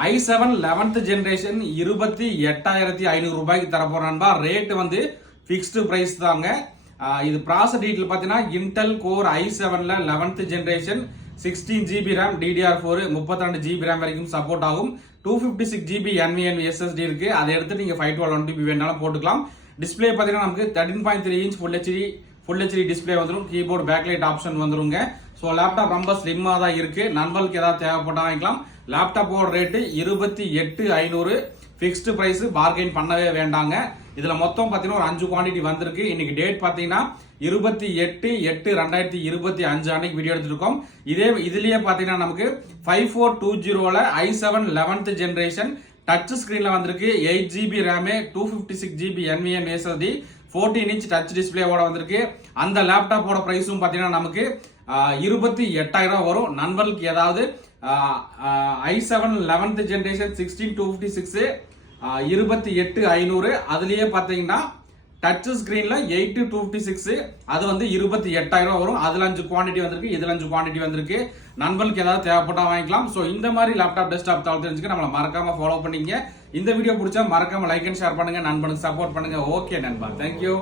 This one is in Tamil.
i7 11th ஜெனரேஷன் 28,500 ரூபாய்க்கு தர போறான்பா. ரேட் வந்து பிக்ஸ்டு பிரைஸ் தாங்க. இது ப்ராசஸ் டீடைல் பாத்தீங்கன்னா இன்டெல் கோர் i7ல 11th generation 16GB RAM DDR4 32 GB RAM வரைக்கும் சப்போர்ட் ஆகும். 256 GB NVMe SSD இருக்கு. அதை எடுத்து நீங்க 512 1TB வேணாலும் போட்டுக்கலாம். டிஸ்ப்ளே பாத்தீங்கன்னா நமக்கு 13.3 இன்ச் ஃபுல் ஹெச்டி டிஸ்ப்ளே வந்துடும். கீபோர்டு பேக்லைட் ஆப்ஷன் வந்துருங்க. ஸோ லேப்டாப் ரொம்ப ஸ்லிம்மா தான் இருக்கு. நண்பர்களுக்கு ஏதாவது தேவைப்பட்டா வாங்கிக்கலாம். லேப்டாப்போட ரேட்டு 28,500 பிக்ஸ்டு பிரைஸ், பார்கெயின் பண்ணவே வேண்டாங்க. இதுல மொத்தம் பாத்தீங்கன்னா ஒரு 5 குவான்டிட்டி வந்திருக்கு. இன்னைக்கு டேட் பாத்தீங்கன்னா 28/8/2025 அன்னைக்கு வீடியோ எடுத்துருக்கோம். இதுலயே பாத்தீங்கன்னா நமக்கு 5420ல i7 11th ஜெனரேஷன் டச் ஸ்கிரீன்ல வந்திருக்கு. 8GB RAM 256 GB NVMe SSD 14 inch touch டிஸ்பிளேவோட வந்திருக்கு. அந்த லேப்டாப்போட பிரைஸும் பாத்தீங்கன்னா நமக்கு 28,000 வரும். நண்பர்களுக்கு ஏதாவது i7 11th ஜெனரேஷன் 16/256 28,500 அதுலயே பாத்தீங்கன்னா டச் ஸ்கிரீன்ல 8/256 அது வந்து 28,000 வரும். அதுல 5 குவான்டிட்டி வந்திருக்கு, இதுல 5 குவான்டிட்டி வந்திருக்கு. நண்பர்களுக்கு ஏதாவது தேவைப்பட்டா வாங்கிக்கலாம். சோ இந்த மாதிரி லேப்டாப் டெஸ்க்டாப் தகவல் தெரிஞ்சுக்க நம்மள மறக்காம ஃபாலோ பண்ணீங்க. இந்த வீடியோ பிடிச்சா மறக்காம லைக் அண்ட் ஷேர் பண்ணுங்க. நண்பனுக்கு சப்போர்ட் பண்ணுங்க. ஓகே நண்பா, தேங்க்யூ.